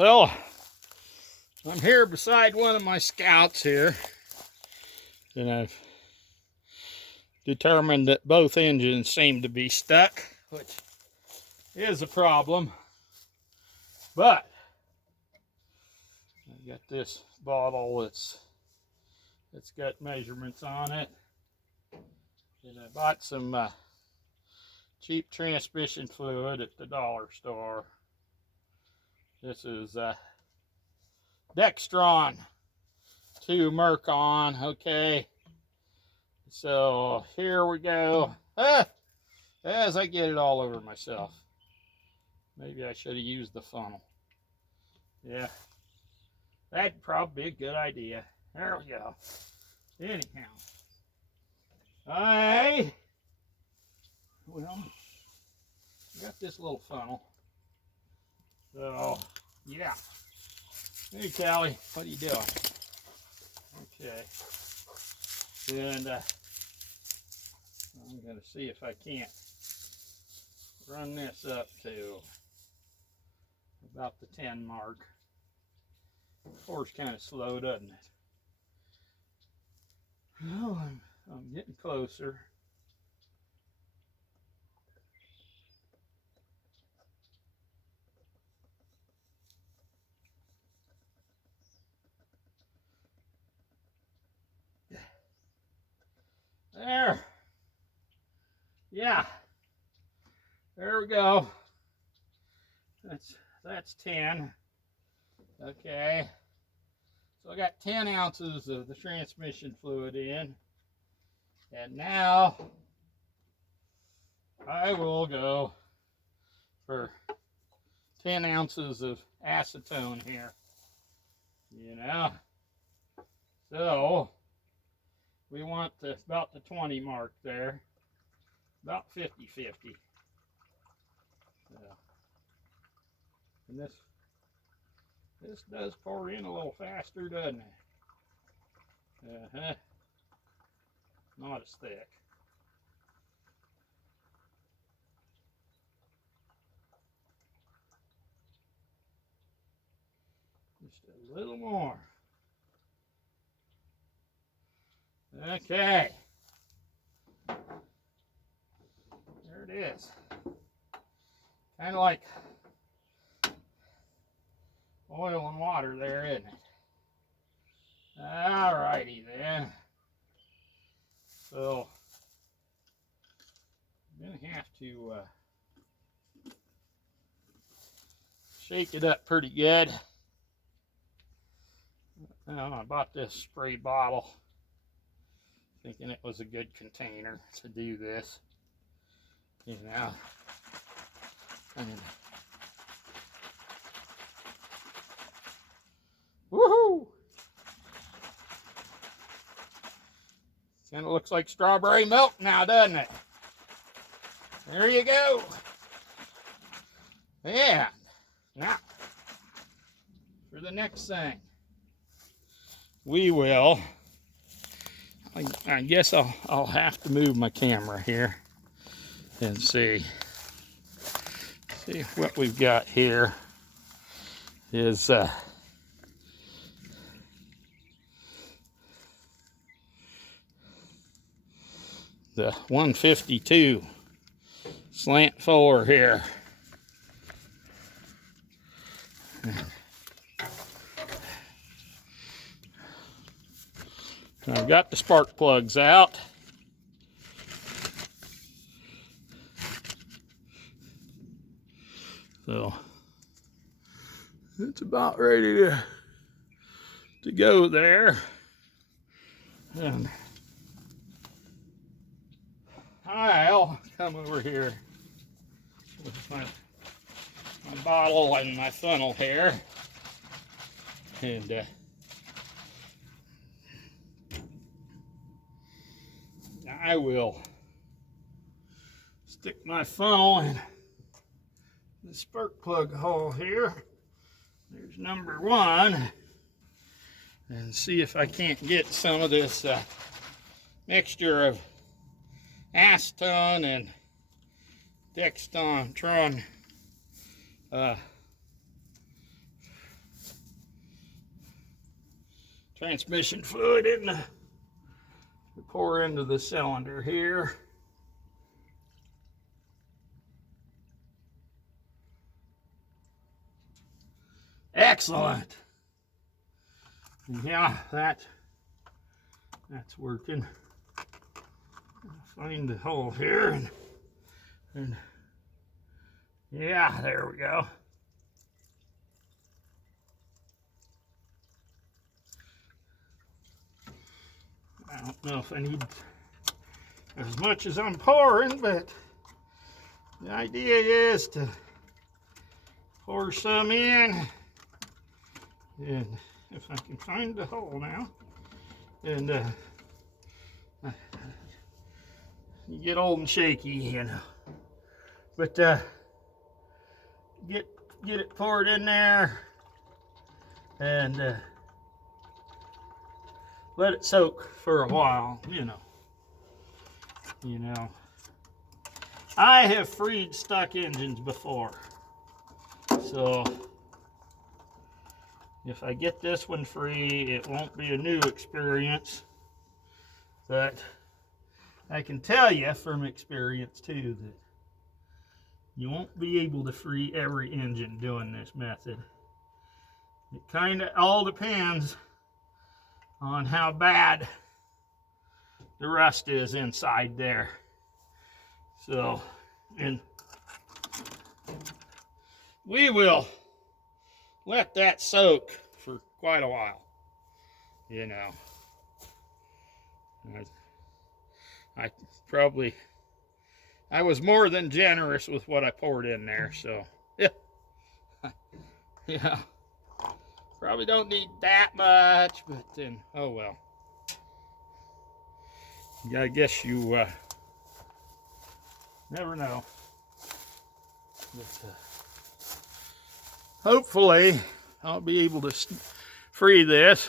Well, I'm here beside one of my scouts here, and I've determined that both engines seem to be stuck, which is a problem. But I got this bottle it's got measurements on it, and I bought some cheap transmission fluid at the dollar store. This is Dextron 2 Mercon. Okay, so here we go. As I get it all over myself. Maybe I should have used the funnel. Yeah, that'd probably be a good idea. There we go. Anyhow, I got this little funnel. So, yeah. Hey, Callie, what are you doing? Okay. And I'm going to see if I can't run this up to about the 10 mark. Of course, kind of slow, doesn't it? Well, I'm getting closer. There. Yeah. There we go. That's 10. Okay. So I got 10 ounces of the transmission fluid in. And now I will go for 10 ounces of acetone here. You know. So we want about the 20 mark there. About 50-50. Yeah. And this does pour in a little faster, doesn't it? Uh-huh. Not as thick. Just a little more. Okay. There it is. Kind of like oil and water there, isn't it? Alrighty then. So, I'm going to have to shake it up pretty good. I bought this spray bottle thinking it was a good container to do this. You know. And woohoo! Kind of looks like strawberry milk now, doesn't it? There you go. And now, for the next thing, we will, I guess I'll have to move my camera here and see what we've got here is the 152 slant 4 here. I've got the spark plugs out. So it's about ready to go there. And I'll come over here with my bottle and my funnel here, and I will stick my funnel in the spark plug hole here. There's number 1, and see if I can't get some of this mixture of acetone and Dextron transmission fluid in the, pour into the cylinder here. Excellent. Yeah, that's working. I'll find the hole here and yeah, there we go. I don't know if I need as much as I'm pouring, but the idea is to pour some in, and if I can find the hole now, and you get old and shaky, you know, but get it poured in there and let it soak for a while, you know. I have freed stuck engines before, so if I get this one free, it won't be a new experience. But I can tell you from experience too that you won't be able to free every engine doing this method. It kind of all depends on how bad the rust is inside there. So, and we will let that soak for quite a while, you know. I was more than generous with what I poured in there, so yeah. Yeah. Probably don't need that much, but then, oh well. Yeah, I guess you never know. But, hopefully, I'll be able to free this.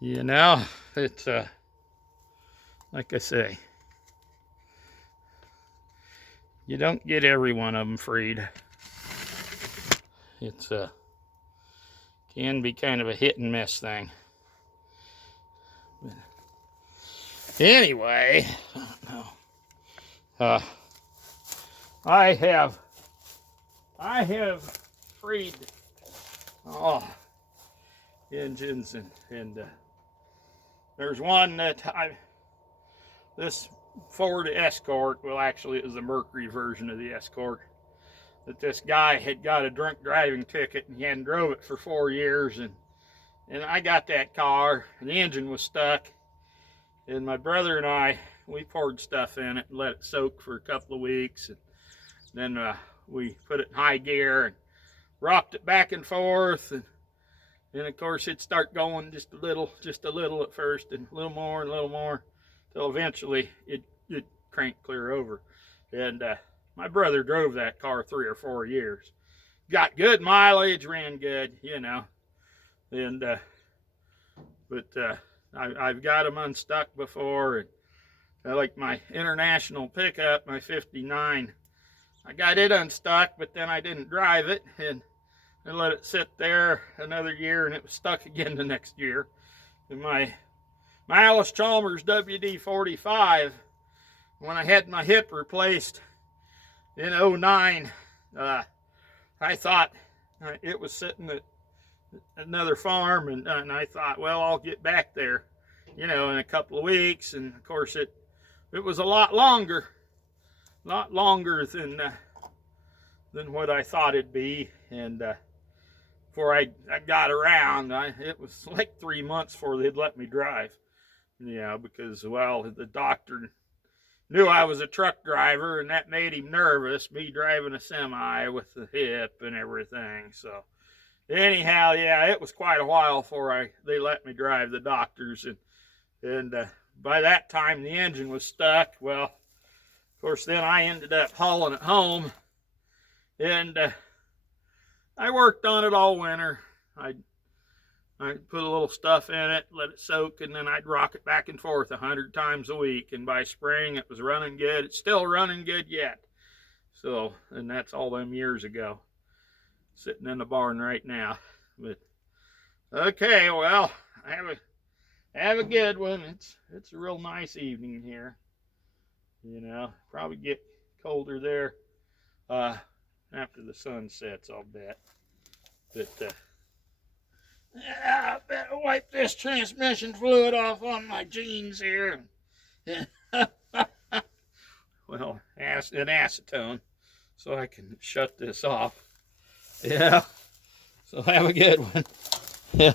You know, it's like I say, you don't get every one of them freed. It's can be kind of a hit and miss thing. But anyway, I don't know. I have freed engines and there's one that this Ford Escort, well actually it was the Mercury version of the Escort, that this guy had got a drunk driving ticket and he hadn't drove it for 4 years, and I got that car and the engine was stuck, and my brother and I, we poured stuff in it and let it soak for a couple of weeks, and then we put it in high gear and rocked it back and forth, and of course it'd start going just a little at first, and a little more till eventually it cranked clear over. And my brother drove that car 3 or 4 years, got good mileage, ran good, you know. And I've got them unstuck before, and like my International pickup, my 59, I got it unstuck, but then I didn't drive it and let it sit there another year, and it was stuck again the next year. And my Allis-Chalmers WD-45, when I had my hip replaced in 09, I thought it was sitting at another farm, and I thought, well, I'll get back there, you know, in a couple of weeks. And of course it was a lot longer than what I thought it'd be. And before I got around, it was like 3 months before they'd let me drive, you know, because, well, the doctor knew I was a truck driver, and that made him nervous, me driving a semi with the hip and everything. So anyhow, yeah, it was quite a while before they let me drive the doctors, and by that time the engine was stuck. Well, of course, then I ended up hauling it home, and I worked on it all winter. I'd put a little stuff in it, let it soak, and then I'd rock it back and forth 100 times a week. And by spring, it was running good. It's still running good yet. So, and that's all them years ago. Sitting in the barn right now. But okay, well, have a good one. It's a real nice evening here. You know, probably get colder there after the sun sets, I'll bet. But I better wipe this transmission fluid off on my jeans here. Well, an acetone, so I can shut this off. Yeah. So have a good one. Yeah.